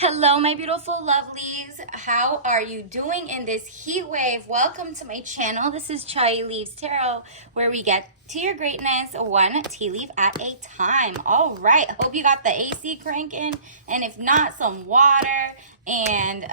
Hello, my beautiful lovelies. How are you doing in this heat wave? Welcome to my channel. This is Chai Leaves Tarot, where we get to your greatness one tea leaf at a time. All right. Hope you got the AC cranking, and if not, some water and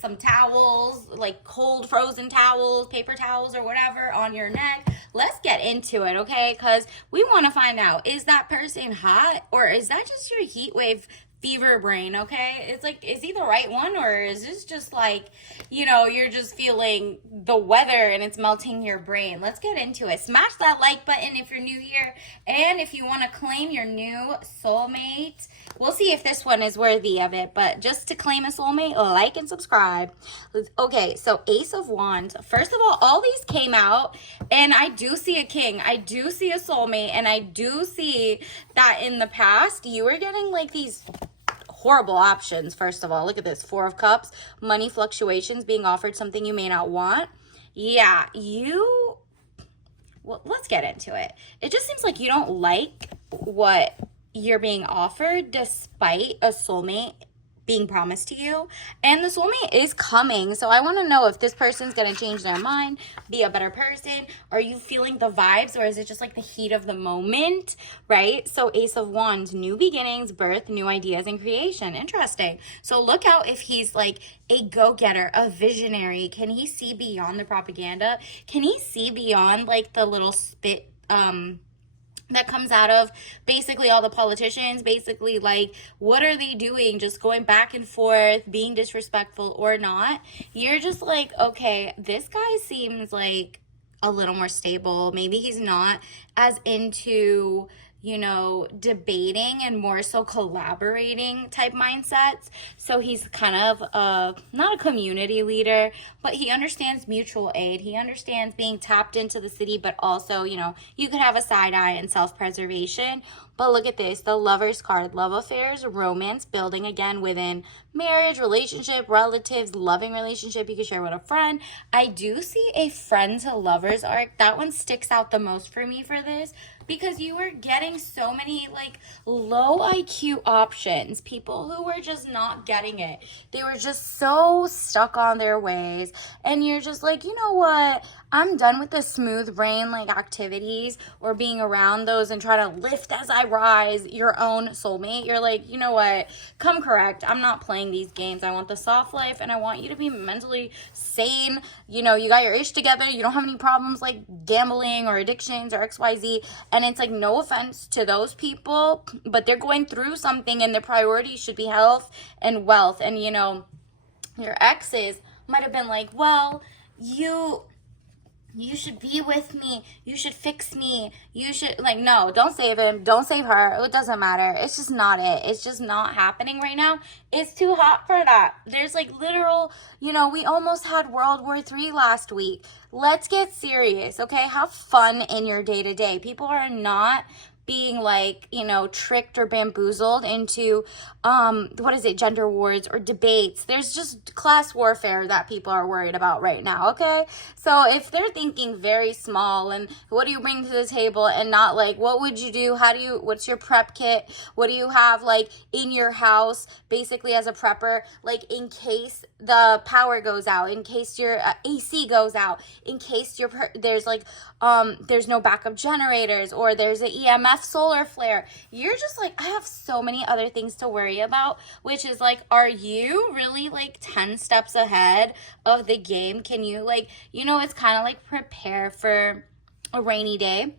some towels, like cold frozen towels, paper towels, or whatever on your neck. Let's get into it, okay? Because we want to find out, is that person hot, or is that just your heat wave fever brain? Okay, it's like, is he the right one, or is this just like, you're just feeling the weather and it's melting your brain? Let's get into it. Smash that like button if you're new here, and if you want to claim your new soulmate. We'll see if this one is worthy of it, but just to claim a soulmate, like and subscribe. Okay, so Ace of Wands. First of all these came out, and I do see a king, I do see a soulmate, and I do see that in the past you were getting like these horrible options. First of all, look at this. Four of Cups, money fluctuations, being offered something you may not want. Yeah, well, let's get into it. It just seems like you don't like what you're being offered despite a soulmate being promised to you, and the soulmate is coming. So I want to know if this person's going to change their mind, be a better person. Are you feeling the vibes, or is it just like the heat of the moment, right? So Ace of Wands, new beginnings, birth, new ideas, and creation. Interesting. So look out if he's like a go-getter, a visionary. Can he see beyond the propaganda? Can he see beyond like the little spit that comes out of basically all the politicians? Basically, like, what are they doing? Just going back and forth, being disrespectful or not. You're just like, okay, this guy seems like a little more stable. Maybe he's not as into debating and more so collaborating type mindsets. So he's kind of not a community leader, but he understands mutual aid. He understands being tapped into the city, but also, you could have a side eye and self-preservation. But look at this, the Lover's card, love affairs, romance, building again within marriage, relationship, relatives, loving relationship you can share with a friend. I do see a friend to lovers arc. That one sticks out the most for me for this, because you were getting so many like low IQ options, people who were just not getting it. They were just so stuck on their ways, and you're just like, you know what? I'm done with the smooth brain like activities or being around those and trying to lift as I rise your own soulmate. You're like, you know what? Come correct. I'm not playing these games. I want the soft life, and I want you to be mentally sane. You got your ish together. You don't have any problems like gambling or addictions or XYZ. And it's like, no offense to those people, but they're going through something, and their priorities should be health and wealth. And your exes might have been like, well, you should be with me, you should fix me, you should, like, no, don't save him, don't save her, it doesn't matter. It's just not it. It's just not happening right now. It's too hot for that. There's like literal, we almost had World War III last week. Let's get serious, okay? Have fun in your day-to-day. People are not being like, tricked or bamboozled into, gender wars or debates. There's just class warfare that people are worried about right now, okay? So if they're thinking very small and what do you bring to the table, and not like, what would you do? What's your prep kit? What do you have like in your house, basically as a prepper, like in case the power goes out, in case your AC goes out, in case there's no backup generators, or there's an EMF solar flare. You're just like, I have so many other things to worry about, which is like, are you really like 10 steps ahead of the game? Can you it's kind of like prepare for a rainy day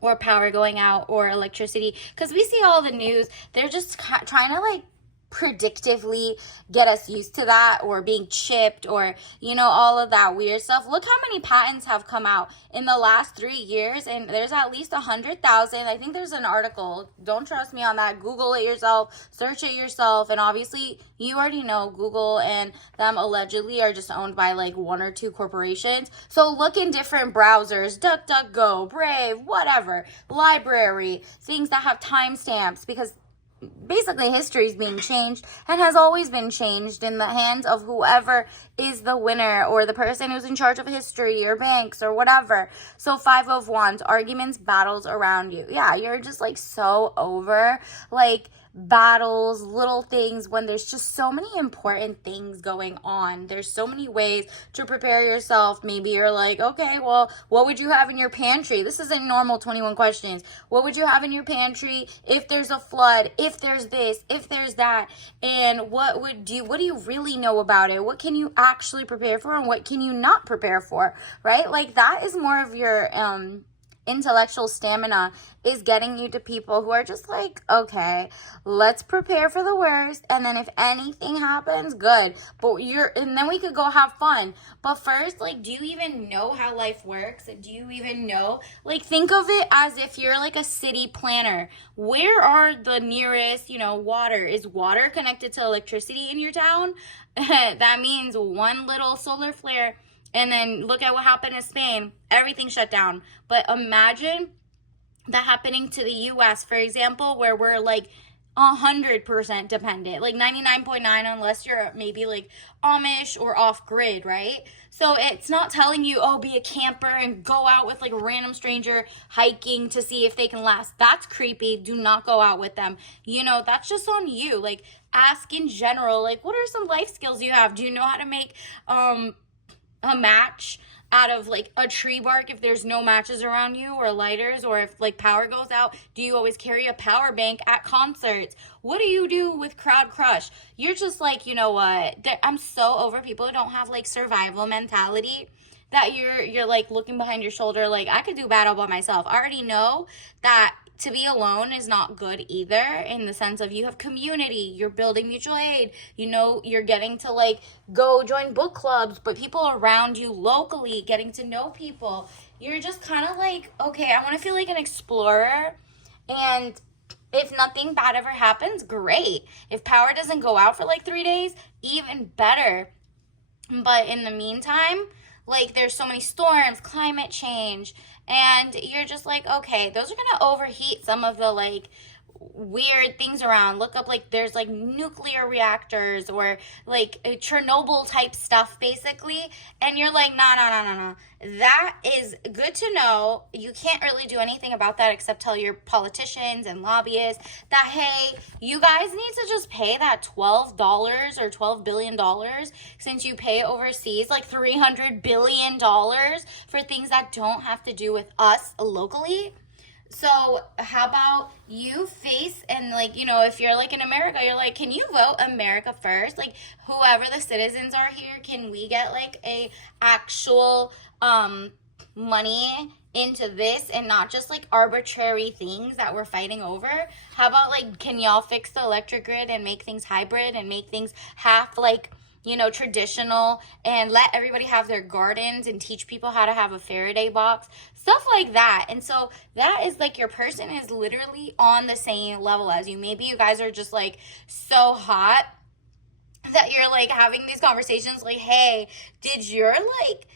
or power going out or electricity, because we see all the news. They're just trying to like predictively get us used to that, or being chipped, or all of that weird stuff. Look how many patents have come out in the last 3 years, and there's at least 100,000. I think there's an article, don't trust me on that, Google it yourself, search it yourself. And obviously you already know Google and them allegedly are just owned by like one or two corporations. So look in different browsers, DuckDuckGo, Brave, whatever, library, things that have timestamps, because basically history is being changed and has always been changed in the hands of whoever is the winner, or the person who's in charge of history or banks or whatever. So 5 of Wands, arguments, battles around you. Yeah, you're just like so over like battles, little things, when there's just so many important things going on. There's so many ways to prepare yourself. Maybe you're like, okay, well, what would you have in your pantry? This isn't normal 21 questions. What would you have in your pantry if there's a flood, if there's this, if there's that? And what do you really know about it? What can you actually prepare for, and what can you not prepare for, right? Like, that is more of your intellectual stamina, is getting you to people who are just like, okay, let's prepare for the worst, and then if anything happens, good, and then we could go have fun. But first, like, do you even know how life works? Do you even know? Like, think of it as if you're like a city planner. Where are the nearest, water? Is water connected to electricity in your town? That means one little solar flare. And then look at what happened in Spain. Everything shut down. But imagine that happening to the U.S., for example, where we're like 100% dependent, like 99.9, unless you're maybe like Amish or off grid, right? So it's not telling you, oh, be a camper and go out with like a random stranger hiking to see if they can last. That's creepy. Do not go out with them. That's just on you. Like, ask in general, like, what are some life skills you have? Do you know how to make a match out of like a tree bark if there's no matches around you, or lighters, or if like power goes out? Do you always carry a power bank at concerts? What do you do with crowd crush? You're just like, you know what, I'm so over people who don't have like survival mentality, that you're like looking behind your shoulder like, I could do battle by myself. I already know that to be alone is not good either, in the sense of you have community, you're building mutual aid, you're getting to like go join book clubs, but people around you locally, getting to know people. You're just kind of like, okay, I want to feel like an explorer. And if nothing bad ever happens, great. If power doesn't go out for like 3 days, even better. But in the meantime, like, there's so many storms, climate change, and you're just like, okay, those are going to overheat some of the like weird things around. Look up, like, there's like nuclear reactors or like Chernobyl type stuff basically, and you're like, no. That is good to know. You can't really do anything about that except tell your politicians and lobbyists that, hey, you guys need to just pay that $12 or $12 billion, since you pay overseas like $300 billion for things that don't have to do with us locally. So how about you face, and like, if you're like in America, you're like, can you vote America first? Like, whoever the citizens are here, can we get like a actual money into this, and not just like arbitrary things that we're fighting over? How about like, can y'all fix the electric grid and make things hybrid and make things half like, traditional, and let everybody have their gardens and teach people how to have a Faraday box, stuff like that. And so that is like, your person is literally on the same level as you. Maybe you guys are just like so hot that you're like having these conversations like, hey, did your like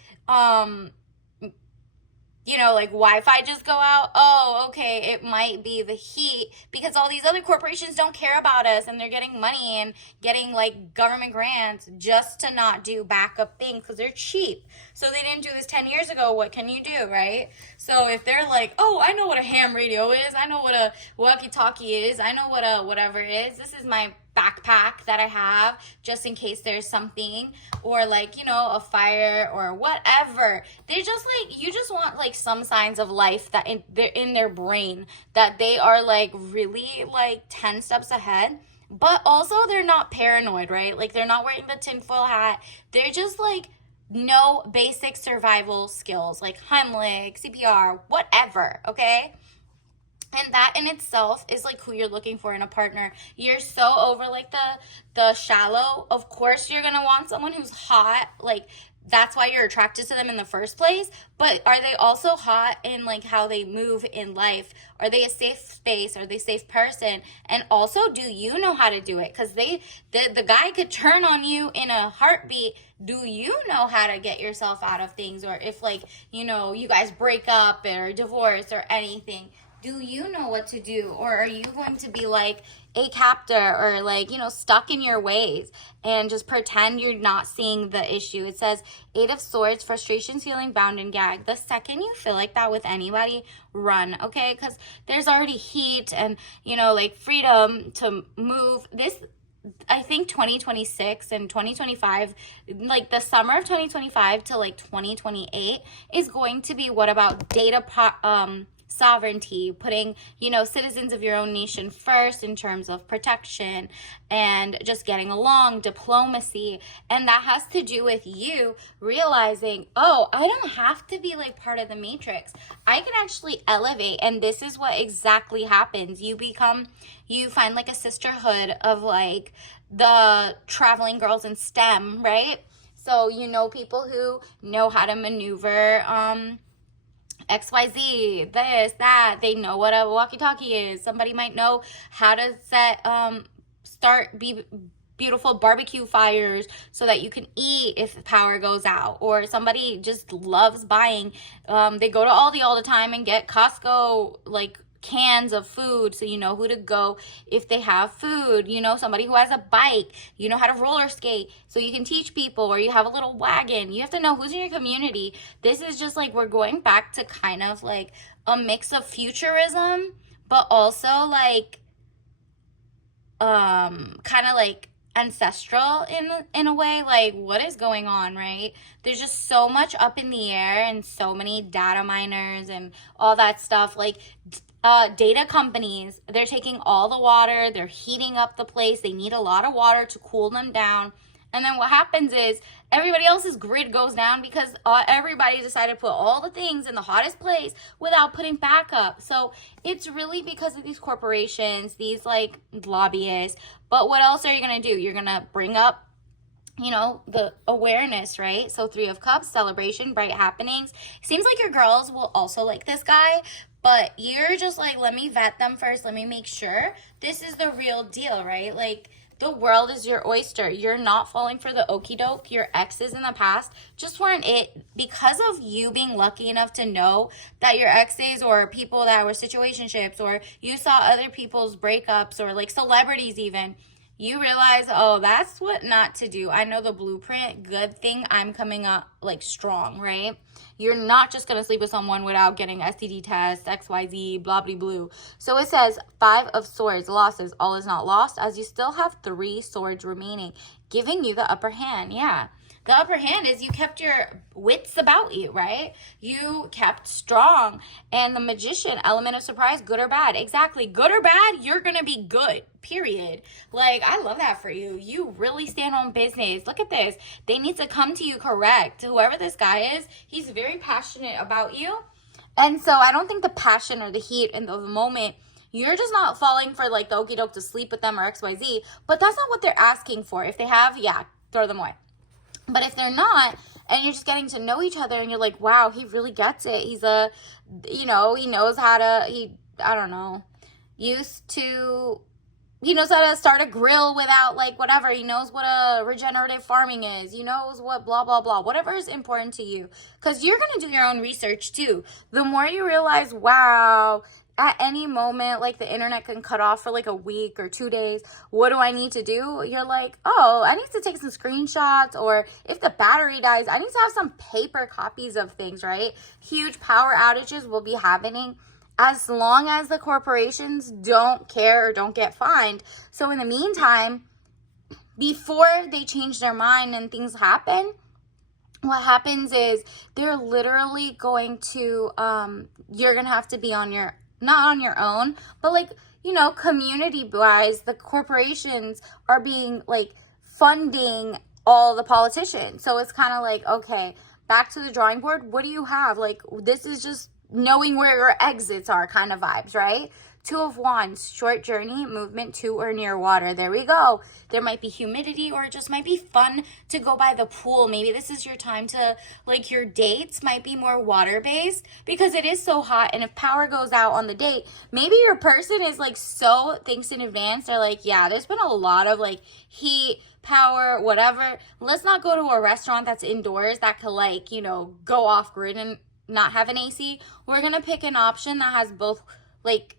like Wi-Fi just go out? Oh, okay, it might be the heat, because all these other corporations don't care about us, and they're getting money and getting like government grants just to not do backup things because they're cheap. So they didn't do this 10 years ago. What can you do, right? So if they're like, oh, I know what a ham radio is, I know what a walkie-talkie is, I know what a whatever is, this is my backpack that I have just in case there's something, or like, a fire or whatever. They just like, you just want like some signs of life that in their brain, that they are like really like 10 steps ahead, but also they're not paranoid, right? Like, they're not wearing the tinfoil hat. They're just like, no basic survival skills like Heimlich, CPR, whatever, okay? And that in itself is like who you're looking for in a partner. You're so over like the shallow. Of course you're gonna want someone who's hot, like that's why you're attracted to them in the first place. But are they also hot in like how they move in life? Are they a safe space? Are they a safe person? And also, do you know how to do it? Because the guy could turn on you in a heartbeat. Do you know how to get yourself out of things? Or if like, you guys break up or divorce or anything, do you know what to do? Or are you going to be like a captor or like, you know, stuck in your ways and just pretend you're not seeing the issue. It says Eight of Swords, frustrations, feeling bound and gagged. The second you feel like that with anybody, run, okay? Because there's already heat and, you know, like freedom to move. This, I think 2026 and 2025, like the summer of 2025 to like 2028 is going to be what about data sovereignty, putting, you know, citizens of your own nation first in terms of protection and just getting along, diplomacy. And that has to do with you realizing, oh, I don't have to be like part of the matrix. I can actually elevate. And this is what exactly happens. You find like a sisterhood of like the traveling girls in STEM, right? So you know people who know how to maneuver XYZ, this, that. They know what a walkie-talkie is. Somebody might know how to start beautiful barbecue fires so that you can eat if power goes out. Or somebody just loves buying. They go to Aldi all the time and get Costco, like, cans of food, so you know who to go if they have food. You know, somebody who has a bike, you know how to roller skate, so you can teach people. Or you have a little wagon, you have to know who's in your community. This is just like, we're going back to kind of like a mix of futurism, but also like kind of like ancestral in a way. Like, what is going on, right? There's just so much up in the air and so many data miners and all that stuff. Like data companies, they're taking all the water, they're heating up the place, they need a lot of water to cool them down. And then what happens is everybody else's grid goes down because everybody decided to put all the things in the hottest place without putting backup. So it's really because of these corporations, these like lobbyists. But what else are you going to do? You're going to bring up, you know, the awareness, right? So Three of Cups, celebration, bright happenings. Seems like your girls will also like this guy, but you're just like, let me vet them first. Let me make sure this is the real deal, right? Like, the world is your oyster. You're not falling for the okie doke. Your exes in the past just weren't it. Because of you being lucky enough to know that your exes or people that were situationships, or you saw other people's breakups, or like celebrities even, you realize, oh, that's what not to do. I know the blueprint. Good thing I'm coming up like strong, right? You're not just going to sleep with someone without getting STD tests, XYZ, blah, blah, blue. So it says Five of Swords, losses, all is not lost, as you still have 3 swords remaining, giving you the upper hand. Yeah. The upper hand is you kept your wits about you, right? You kept strong. And the Magician, element of surprise, good or bad. Exactly. Good or bad, you're going to be good, period. Like, I love that for you. You really stand on business. Look at this. They need to come to you correct. Whoever this guy is, he's very passionate about you. And so I don't think the passion or the heat in the moment, you're just not falling for like the okie doke to sleep with them or XYZ. But that's not what they're asking for. If they have, yeah, throw them away. But if they're not, and you're just getting to know each other, and you're like, wow, he really gets it. He's a, you know, he knows how to, I don't know, he knows how to start a grill without, like, whatever. He knows what a regenerative farming is. He knows what blah, blah, blah. Whatever is important to you. Because you're going to do your own research, too. The more you realize, wow, at any moment, like, the internet can cut off for like a week or 2 days. What do I need to do? You're like, oh, I need to take some screenshots. Or if the battery dies, I need to have some paper copies of things, right? Huge power outages will be happening as long as the corporations don't care or don't get fined. So in the meantime, before they change their mind and things happen, what happens is they're literally going to, you're going to have to be on your, not on your own, but like, you know, community-wise, the corporations are being like funding all the politicians. So it's kind of like, okay, back to the drawing board. What do you have? Like, this is just knowing where your exits are kind of vibes, right? Two of Wands, short journey, movement to or near water. There we go. There might be humidity, or it just might be fun to go by the pool. Maybe this is your time to, like, your dates might be more water-based because it is so hot. And if power goes out on the date, maybe your person is, like, so thinks in advance. They're like, yeah, there's been a lot of, like, heat, power, whatever. Let's not go to a restaurant that's indoors that could, like, you know, go off-grid and not have an AC. We're going to pick an option that has both, like,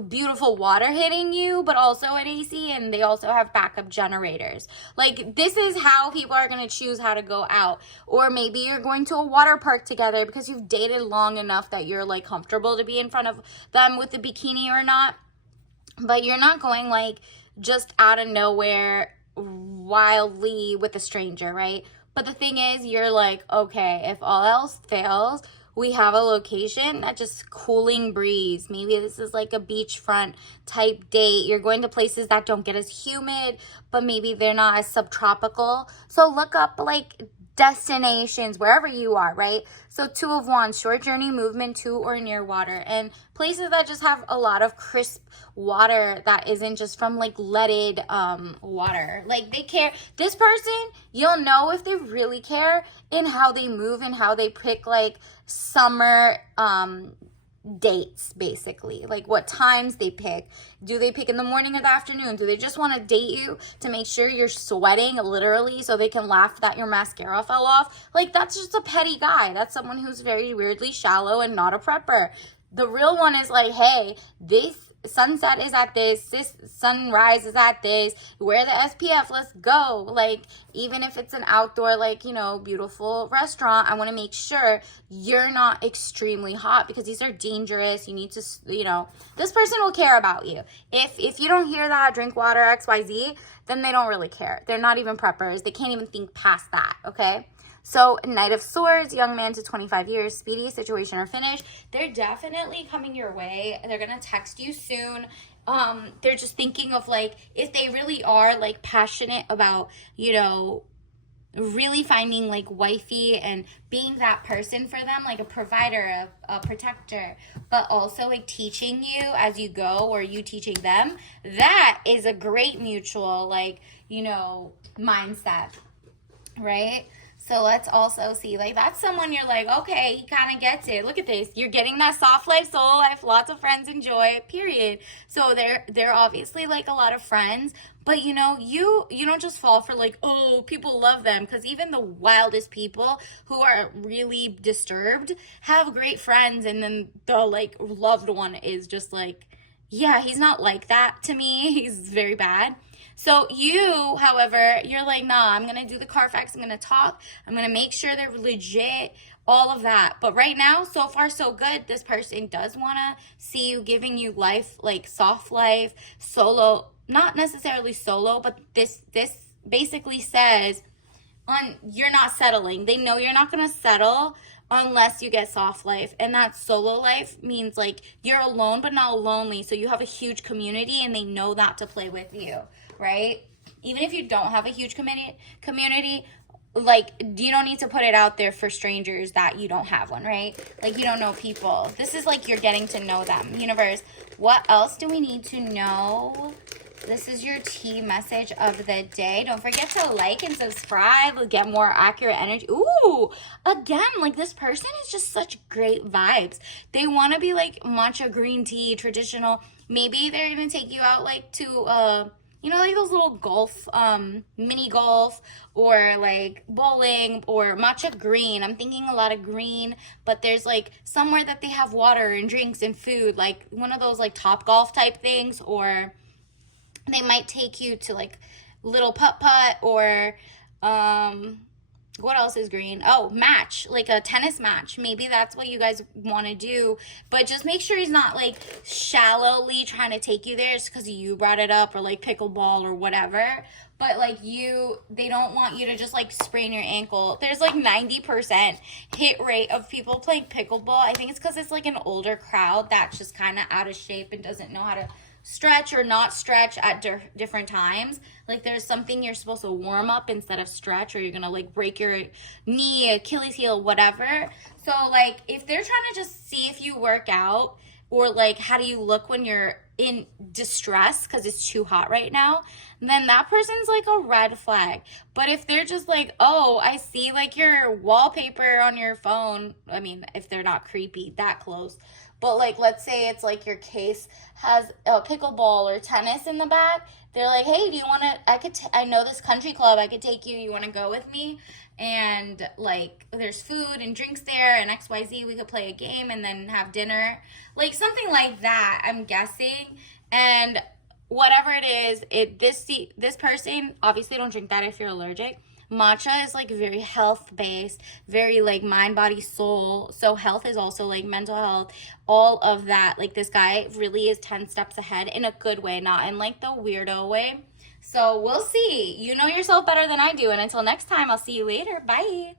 beautiful water hitting you, but also an AC, and they also have backup generators. Like, this is how people are going to choose how to go out. Or maybe you're going to a water park together because you've dated long enough that you're like comfortable to be in front of them with the bikini or not. But you're not going like just out of nowhere wildly with a stranger, right? But the thing is, you're like, okay, if all else fails, we have a location that just cooling breeze. Maybe this is like a beachfront type date. You're going to places that don't get as humid, but maybe they're not as subtropical. So look up like destinations wherever you are, right? So 2 of Wands, short journey, movement to or near water, and places that just have a lot of crisp water that isn't just from like leaded water. Like, they care. This person, you'll know if they really care in how they move and how they pick like summer dates, basically, like what times they pick. Do they pick in the morning or the afternoon? Do they just want to date you to make sure you're sweating literally so they can laugh that your mascara fell off? Like, that's just a petty guy. That's someone who's very weirdly shallow and not a prepper. The real one is like, hey, this sunset is at this sunrise is at this, wear the SPF, let's go. Like, even if it's an outdoor, like, you know, beautiful restaurant, I want to make sure you're not extremely hot because these are dangerous. You need to, you know, this person will care about you. If you don't hear that, drink water, XYZ, then they don't really care. They're not even preppers. They can't even think past that, okay? So, Knight of Swords, young man to 25 years, speedy, situation or finish. They're definitely coming your way. They're going to text you soon. They're just thinking of, like, if they really are, like, passionate about, you know, really finding, like, wifey and being that person for them, like a provider, a protector, but also, like, teaching you as you go or you teaching them. That is a great mutual, like, you know, mindset, right? So let's also see, like, that's someone you're like, okay, he kind of gets it. Look at this. You're getting that soft life, soul life, lots of friends enjoy, period. So they're obviously, like, a lot of friends. But, you know, you don't just fall for, like, oh, people love them. Because even the wildest people who are really disturbed have great friends. And then the, like, loved one is just like, yeah, he's not like that to me. He's very bad. So you, however, you're like, nah, I'm going to do the Carfax. I'm going to talk. I'm going to make sure they're legit, all of that. But right now, so far, so good. This person does want to see you giving you life, like soft life, solo, not necessarily solo, but this basically says you're not settling. They know you're not going to settle unless you get soft life. And that solo life means like you're alone but not lonely. So you have a huge community and they know that to play with you, right? Even if you don't have a huge community, like, you don't need to put it out there for strangers that you don't have one, right? Like, you don't know people. This is like you're getting to know them. Universe, what else do we need to know? This is your tea message of the day. Don't forget to like and subscribe. Get more accurate energy. Ooh, again, like, this person is just such great vibes. They want to be like matcha green tea, traditional. Maybe they're going to take you out like to, you know, like those little golf, mini golf, or like bowling, or matcha green. I'm thinking a lot of green, but there's like somewhere that they have water and drinks and food, like one of those like Top Golf type things, or they might take you to like little putt-putt, or what else is green? Oh, match, like a tennis match. Maybe that's what you guys want to do, but just make sure he's not like shallowly trying to take you there just because you brought it up, or like pickleball or whatever. But like they don't want you to just like sprain your ankle. There's like 90% hit rate of people playing pickleball. I think it's because it's like an older crowd that's just kind of out of shape and doesn't know how to stretch or not stretch at different times. Like, there's something you're supposed to warm up instead of stretch, or you're gonna like break your knee, Achilles heel, whatever. So like, if they're trying to just see if you work out, or like how do you look when you're in distress because it's too hot right now, then that person's like a red flag. But if they're just like, oh, I see like your wallpaper on your phone, I mean, if they're not creepy that close, But like, let's say it's like your case has a pickleball or tennis in the back. They're like, hey, do you want to, I know this country club, I could take you, you want to go with me? And like, there's food and drinks there and XYZ, we could play a game and then have dinner. Like something like that, I'm guessing. And whatever it is, this person, obviously don't drink that if you're allergic. Matcha is like very health based, very like mind, body, soul. So health is also like mental health, all of that. Like this guy really is 10 steps ahead in a good way, not in like the weirdo way. So we'll see. You know yourself better than I do. And until next time, I'll see you later. Bye.